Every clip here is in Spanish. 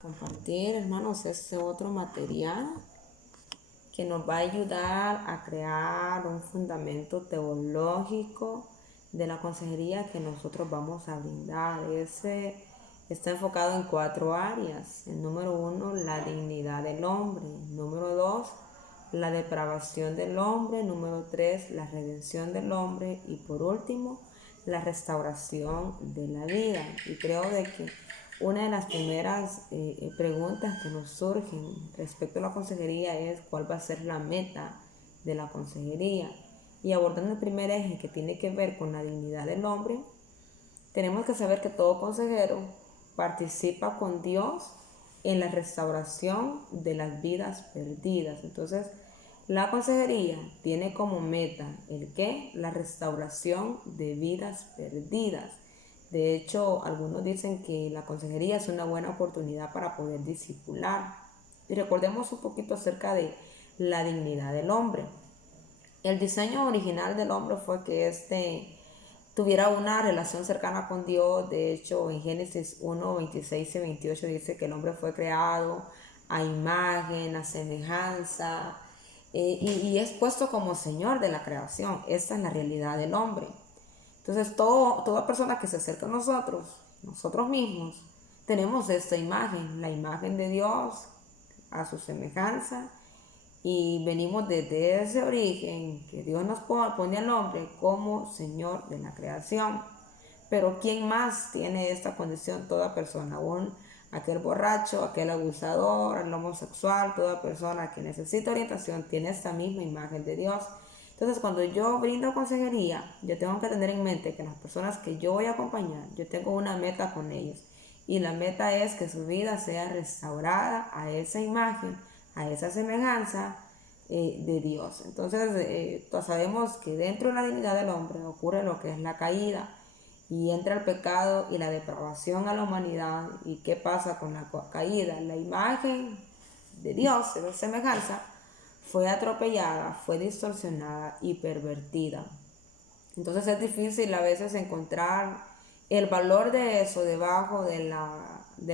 Compartir, hermanos, este otro material que nos va a ayudar a crear un fundamento teológico de la consejería que nosotros vamos a brindar. Ese está enfocado en 4 áreas. El número 1, la dignidad del hombre. Número 2, la depravación del hombre. Número 3, la redención del hombre. Y por último, la restauración de la vida. Y creo de que una de las primeras preguntas que nos surgen respecto a la consejería es cuál va a ser la meta de la consejería. Y abordando el primer eje que tiene que ver con la dignidad del hombre, tenemos que saber que todo consejero participa con Dios en la restauración de las vidas perdidas. Entonces, la consejería tiene como meta ¿el qué? La restauración de vidas perdidas. De hecho, algunos dicen que la consejería es una buena oportunidad para poder discipular. Y recordemos un poquito acerca de la dignidad del hombre. El diseño original del hombre fue que tuviera una relación cercana con Dios. De hecho, en Génesis 1, 26 y 28 dice que el hombre fue creado a imagen, a semejanza, y es puesto como Señor de la creación. Esta es la realidad del hombre. Entonces, toda persona que se acerca a nosotros mismos, tenemos esta imagen, la imagen de Dios a su semejanza, y venimos desde ese origen que Dios nos pone al hombre como Señor de la creación. Pero ¿quién más tiene esta condición? Toda persona, aún aquel borracho, aquel abusador, el homosexual, toda persona que necesita orientación tiene esta misma imagen de Dios. Entonces, cuando yo brindo consejería, yo tengo que tener en mente que las personas que yo voy a acompañar, yo tengo una meta con ellos. Y la meta es que su vida sea restaurada a esa imagen, a esa semejanza de Dios. Entonces, pues sabemos que dentro de la dignidad del hombre ocurre lo que es la caída, y entra el pecado y la depravación a la humanidad. ¿Y qué pasa con la caída? La imagen de Dios, de semejanza, fue atropellada, fue distorsionada y pervertida. Entonces es difícil a veces encontrar el valor de eso debajo de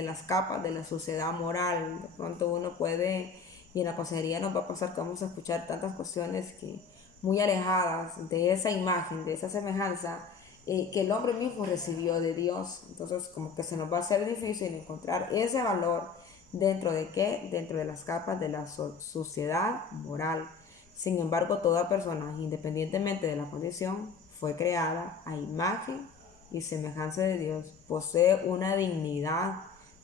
las capas de la sociedad moral. De pronto uno puede, y en la consejería nos va a pasar que vamos a escuchar tantas cuestiones que muy alejadas de esa imagen, de esa semejanza que el hombre mismo recibió de Dios. Entonces como que se nos va a hacer difícil encontrar ese valor dentro de qué, dentro de las capas de la sociedad moral. Sin embargo, toda persona, independientemente de la condición, fue creada a imagen y semejanza de Dios, posee una dignidad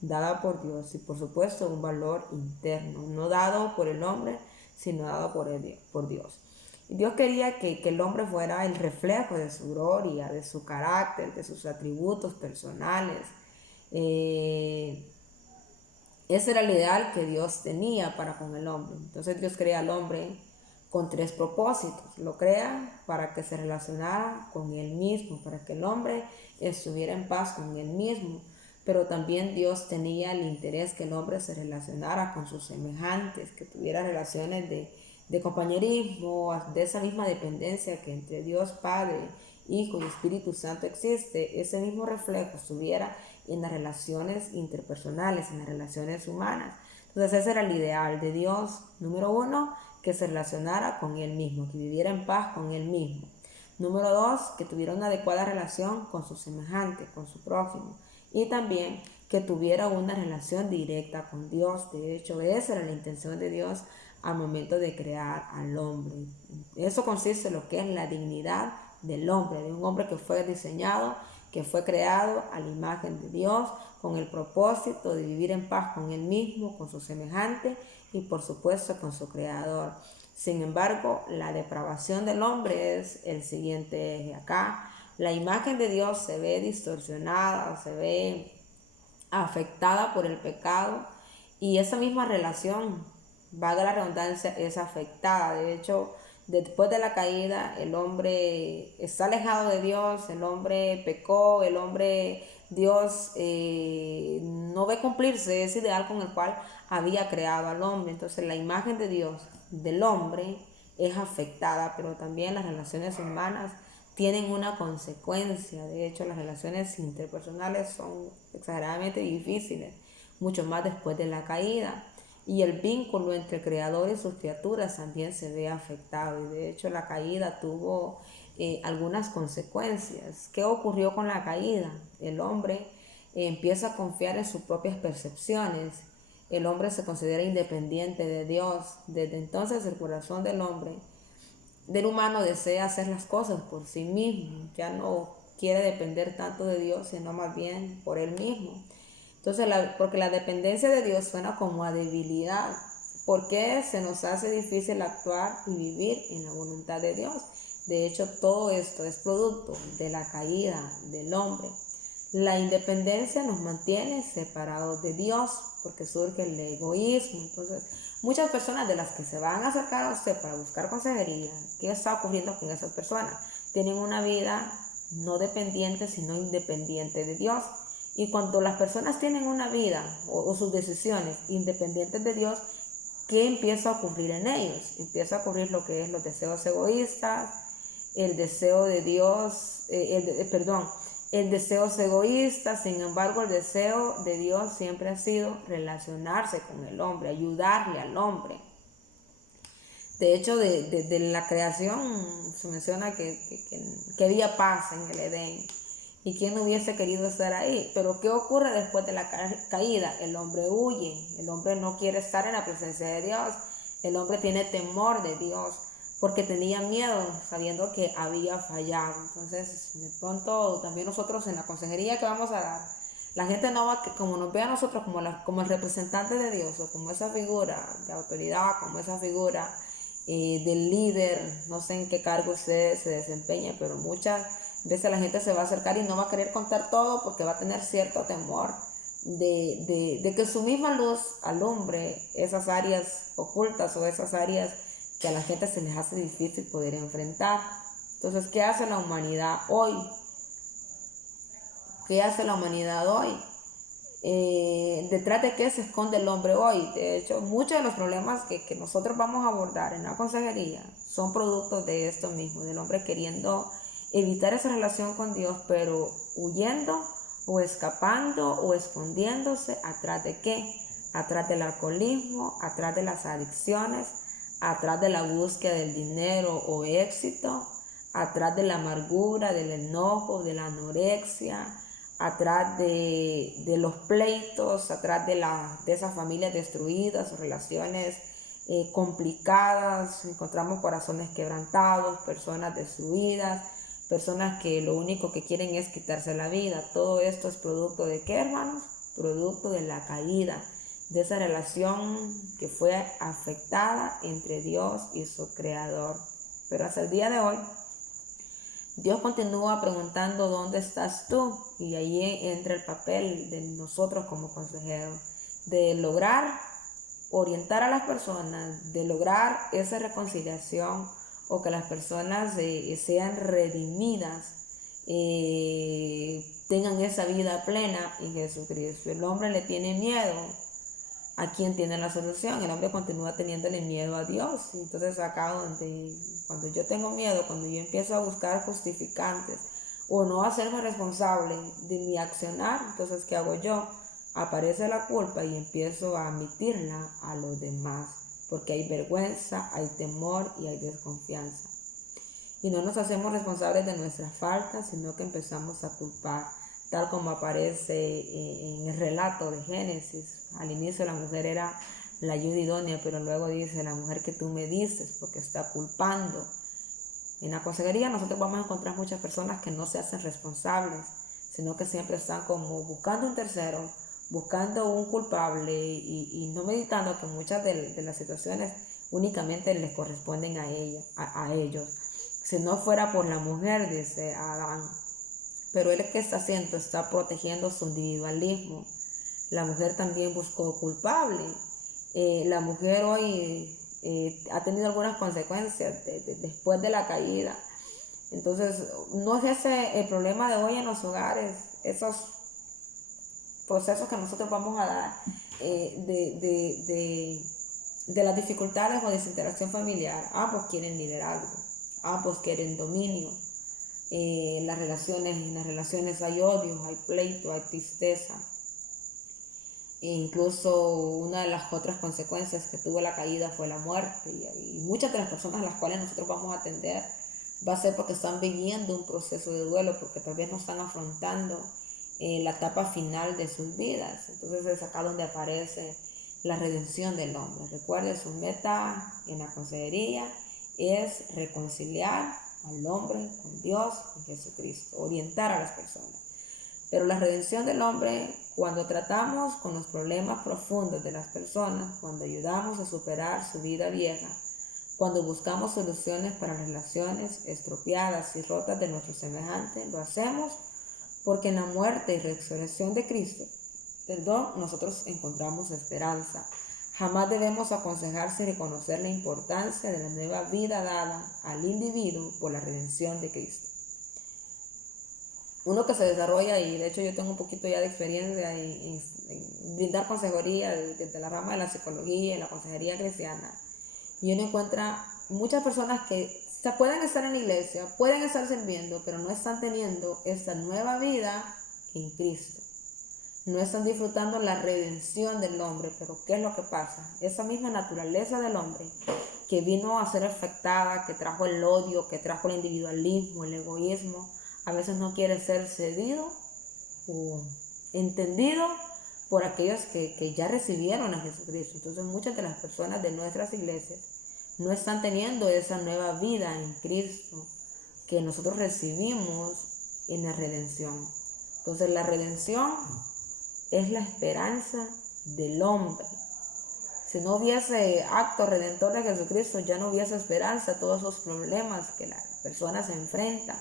dada por Dios y por supuesto un valor interno, no dado por el hombre, sino dado por Dios. Y Dios quería que el hombre fuera el reflejo de su gloria, de su carácter, de sus atributos personales. Ese era el ideal que Dios tenía para con el hombre. Entonces Dios crea al hombre con 3 propósitos. Lo crea para que se relacionara con él mismo, para que el hombre estuviera en paz con él mismo. Pero también Dios tenía el interés que el hombre se relacionara con sus semejantes, que tuviera relaciones de compañerismo, de esa misma dependencia que entre Dios Padre, Hijo y Espíritu Santo existe. Ese mismo reflejo estuviera en las relaciones interpersonales, en las relaciones humanas. Entonces ese era el ideal de Dios. Número 1, que se relacionara con Él mismo, que viviera en paz con Él mismo. Número 2, que tuviera una adecuada relación con su semejante, con su prójimo. Y también que tuviera una relación directa con Dios. De hecho, esa era la intención de Dios al momento de crear al hombre. Eso consiste en lo que es la dignidad del hombre, de un hombre que fue diseñado, que fue creado a la imagen de Dios, con el propósito de vivir en paz con Él mismo, con su semejante y por supuesto con su creador. Sin embargo, la depravación del hombre es el siguiente eje. Acá la imagen de Dios se ve distorsionada, se ve afectada por el pecado, y esa misma relación, valga la redundancia, es afectada. De hecho, después de la caída, el hombre está alejado de Dios, el hombre pecó, Dios no ve cumplirse ese ideal con el cual había creado al hombre. Entonces la imagen de Dios del hombre es afectada, pero también las relaciones humanas tienen una consecuencia. De hecho, las relaciones interpersonales son exageradamente difíciles. mucho más después de la caída. Y el vínculo entre el Creador y sus criaturas también se ve afectado. Y de hecho la caída tuvo algunas consecuencias. ¿Qué ocurrió con la caída? El hombre empieza a confiar en sus propias percepciones. El hombre se considera independiente de Dios. Desde entonces el corazón del humano desea hacer las cosas por sí mismo. Ya no quiere depender tanto de Dios, sino más bien por él mismo. Entonces, porque la dependencia de Dios suena como a debilidad. ¿Por qué se nos hace difícil actuar y vivir en la voluntad de Dios? De hecho, todo esto es producto de la caída del hombre. La independencia nos mantiene separados de Dios porque surge el egoísmo. Entonces, muchas personas de las que se van a acercar a usted para buscar consejería, ¿qué está ocurriendo con esas personas? Tienen una vida no dependiente, sino independiente de Dios. Y cuando las personas tienen una vida o sus decisiones independientes de Dios, ¿qué empieza a ocurrir en ellos? Empieza a ocurrir lo que es los deseos egoístas, el deseo de Dios, el deseo es egoísta. Sin embargo, el deseo de Dios siempre ha sido relacionarse con el hombre, ayudarle al hombre. De hecho, de la creación se menciona que había paz en el Edén. ¿Y quién hubiese querido estar ahí? Pero ¿qué ocurre después de la caída? El hombre huye, el hombre no quiere estar en la presencia de Dios, el hombre tiene temor de Dios, porque tenía miedo sabiendo que había fallado. Entonces, de pronto, también nosotros en la consejería que vamos a dar, la gente no va, como nos ve a nosotros como el representante de Dios, o como esa figura de autoridad, como esa figura del líder, no sé en qué cargo usted se desempeña, pero muchas veces la gente se va a acercar y no va a querer contar todo porque va a tener cierto temor de que su misma luz alumbre esas áreas ocultas o esas áreas que a la gente se les hace difícil poder enfrentar. Entonces, ¿qué hace la humanidad hoy? ¿Qué hace la humanidad hoy? Detrás de qué se esconde el hombre hoy. De hecho, muchos de los problemas que nosotros vamos a abordar en la consejería son productos de esto mismo, del hombre queriendo evitar esa relación con Dios, pero huyendo o escapando o escondiéndose atrás de qué, atrás del alcoholismo, atrás de las adicciones, atrás de la búsqueda del dinero o éxito, atrás de la amargura, del enojo, de la anorexia, atrás de los pleitos, atrás de esas familias destruidas, relaciones complicadas. Encontramos corazones quebrantados, personas destruidas, personas que lo único que quieren es quitarse la vida. Todo esto es producto de ¿qué, hermanos? Producto de la caída, de esa relación que fue afectada entre Dios y su creador. Pero hasta el día de hoy, Dios continúa preguntando ¿dónde estás tú? Y ahí entra el papel de nosotros como consejeros, de lograr orientar a las personas, de lograr esa reconciliación o que las personas sean redimidas, tengan esa vida plena en Jesucristo. El hombre le tiene miedo a quien tiene la solución. El hombre continúa teniéndole miedo a Dios. Entonces acá cuando yo tengo miedo, cuando yo empiezo a buscar justificantes o no hacerme responsable de mi accionar, entonces ¿qué hago yo? Aparece la culpa y empiezo a admitirla a los demás, porque hay vergüenza, hay temor y hay desconfianza. Y no nos hacemos responsables de nuestras faltas, sino que empezamos a culpar, tal como aparece en el relato de Génesis. Al inicio la mujer era la ayuda idónea, pero luego dice la mujer que tú me dices, porque está culpando. En la consejería nosotros vamos a encontrar muchas personas que no se hacen responsables, sino que siempre están como buscando un tercero, buscando un culpable y no meditando que muchas de las situaciones únicamente les corresponden a ellos. Si no fuera por la mujer, dice Adán, pero él que está haciendo, está protegiendo su individualismo. La mujer también buscó culpable. La mujer hoy ha tenido algunas consecuencias después de la caída. Entonces, no es ese el problema de hoy en los hogares, esos procesos que nosotros vamos a dar de las dificultades o desintegración familiar. Ambos quieren liderazgo, ambos quieren dominio. En las relaciones hay odio, hay pleito, hay tristeza. E incluso una de las otras consecuencias que tuvo la caída fue la muerte. Y muchas de las personas a las cuales nosotros vamos a atender va a ser porque están viviendo un proceso de duelo, porque tal vez no están afrontando la etapa final de sus vidas. Entonces es acá donde aparece la redención del hombre. Recuerde, su meta en la consejería es reconciliar al hombre con Dios, con Jesucristo, orientar a las personas. Pero la redención del hombre, cuando tratamos con los problemas profundos de las personas, cuando ayudamos a superar su vida vieja, cuando buscamos soluciones para las relaciones estropeadas y rotas de nuestros semejantes, lo hacemos porque en la muerte y resurrección de Cristo, nosotros encontramos esperanza. Jamás debemos aconsejarse y reconocer la importancia de la nueva vida dada al individuo por la redención de Cristo. Uno que se desarrolla, y de hecho yo tengo un poquito ya de experiencia en brindar consejería desde la rama de la psicología y la consejería cristiana, y uno encuentra muchas personas que pueden estar en la iglesia, pueden estar sirviendo, pero no están teniendo esta nueva vida en Cristo. No están disfrutando la redención del hombre. Pero ¿qué es lo que pasa? Esa misma naturaleza del hombre que vino a ser afectada, que trajo el odio, que trajo el individualismo, el egoísmo, a veces no quiere ser cedido o entendido por aquellos que ya recibieron a Jesucristo. Entonces muchas de las personas de nuestras iglesias no están teniendo esa nueva vida en Cristo que nosotros recibimos en la redención. Entonces la redención es la esperanza del hombre. Si no hubiese acto redentor de Jesucristo, ya no hubiese esperanza a todos esos problemas que las personas se enfrentan.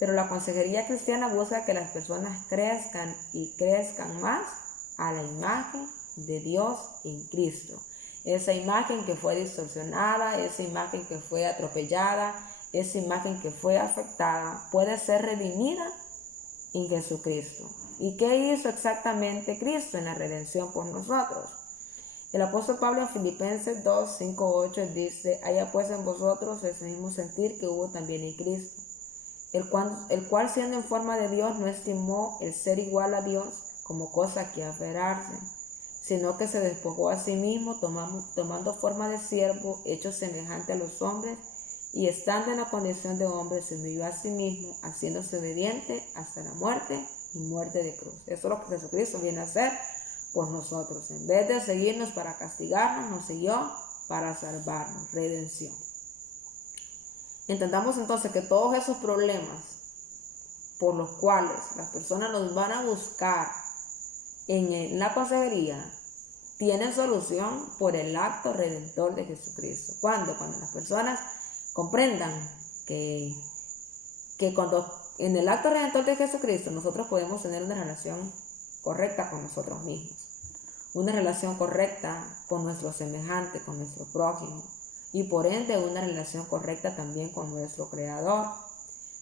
Pero la consejería cristiana busca que las personas crezcan y crezcan más a la imagen de Dios en Cristo. Esa imagen que fue distorsionada, esa imagen que fue atropellada, esa imagen que fue afectada, puede ser redimida en Jesucristo. ¿Y qué hizo exactamente Cristo en la redención por nosotros? El apóstol Pablo en Filipenses 2, 5, 8 dice: haya pues en vosotros ese mismo sentir que hubo también en Cristo, el cual siendo en forma de Dios no estimó el ser igual a Dios como cosa que aferrarse, sino que se despojó a sí mismo, tomando forma de siervo, hecho semejante a los hombres, y estando en la condición de hombre, se humilló a sí mismo, haciéndose obediente hasta la muerte y muerte de cruz. Eso es lo que Jesucristo viene a hacer por nosotros. En vez de seguirnos para castigarnos, nos siguió para salvarnos. Redención. Entendamos entonces que todos esos problemas por los cuales las personas nos van a buscar en la consejería tienen solución por el acto redentor de Jesucristo. Cuando las personas comprendan que cuando en el acto redentor de Jesucristo nosotros podemos tener una relación correcta con nosotros mismos, una relación correcta con nuestro semejante, con nuestro prójimo, y por ende una relación correcta también con nuestro Creador.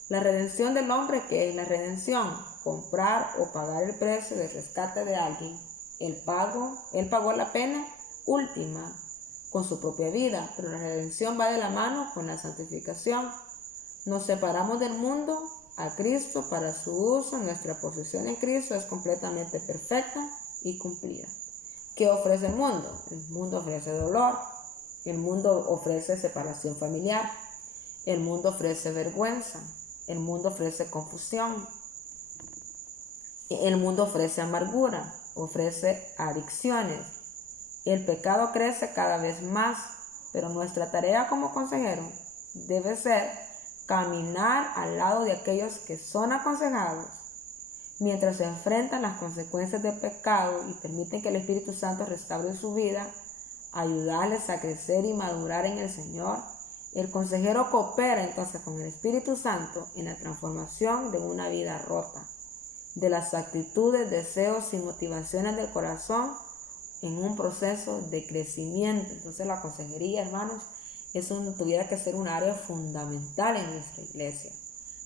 La redención del hombre, ¿qué es la redención? Comprar o pagar el precio de rescate de alguien. Él pagó la pena última con su propia vida, pero la redención va de la mano con la santificación. Nos separamos del mundo a Cristo para su uso. Nuestra posición en Cristo es completamente perfecta y cumplida. ¿Qué ofrece el mundo? El mundo ofrece dolor, el mundo ofrece separación familiar, el mundo ofrece vergüenza, el mundo ofrece confusión, el mundo ofrece amargura, ofrece adicciones. El pecado crece cada vez más, pero nuestra tarea como consejeros debe ser caminar al lado de aquellos que son aconsejados mientras se enfrentan las consecuencias del pecado y permiten que el Espíritu Santo restaure su vida, ayudarles a crecer y madurar en el Señor. El consejero coopera entonces con el Espíritu Santo en la transformación de una vida rota, de las actitudes, deseos y motivaciones del corazón en un proceso de crecimiento. Entonces la consejería, hermanos, tuviera que ser un área fundamental en nuestra iglesia.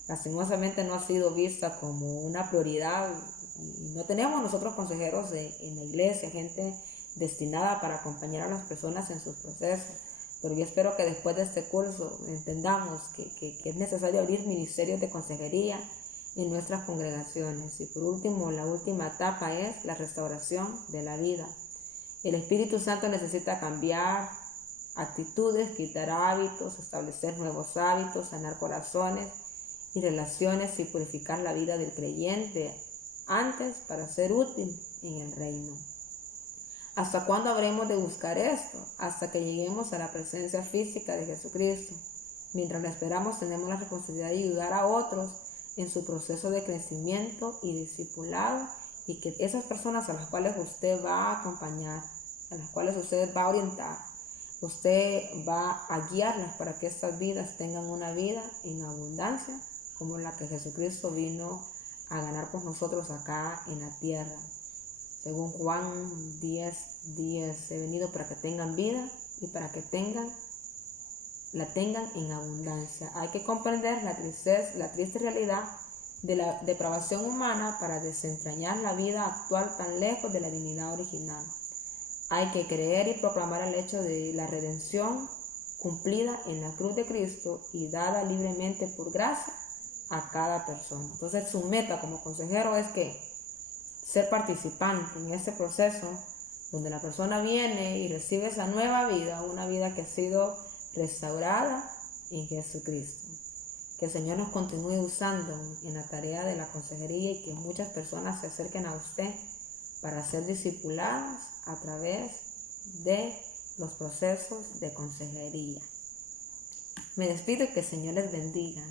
Lastimosamente no ha sido vista como una prioridad y no tenemos nosotros consejeros en la iglesia, gente destinada para acompañar a las personas en sus procesos. Pero yo espero que después de este curso entendamos que es necesario abrir ministerios de consejería en nuestras congregaciones. Y por último, la última etapa es la restauración de la vida. El Espíritu Santo necesita cambiar actitudes, quitar hábitos, establecer nuevos hábitos, sanar corazones y relaciones y purificar la vida del creyente antes para ser útil en el reino. ¿Hasta cuándo habremos de buscar esto? Hasta que lleguemos a la presencia física de Jesucristo. Mientras lo esperamos, tenemos la responsabilidad de ayudar a otros en su proceso de crecimiento y discipulado, y que esas personas a las cuales usted va a acompañar, a las cuales usted va a orientar, usted va a guiarlas para que estas vidas tengan una vida en abundancia como la que Jesucristo vino a ganar por nosotros acá en la tierra. Según Juan 10:10, he venido para que tengan vida y para que la tengan en abundancia. Hay que comprender la triste realidad de la depravación humana para desentrañar la vida actual tan lejos de la dignidad original. Hay que creer y proclamar el hecho de la redención cumplida en la cruz de Cristo y dada libremente por gracia a cada persona. Entonces su meta como consejero es que ser participante en este proceso donde la persona viene y recibe esa nueva vida, una vida que ha sido restaurada en Jesucristo. Que el Señor nos continúe usando en la tarea de la consejería y que muchas personas se acerquen a usted para ser discipuladas a través de los procesos de consejería. Me despido y que el Señor les bendiga.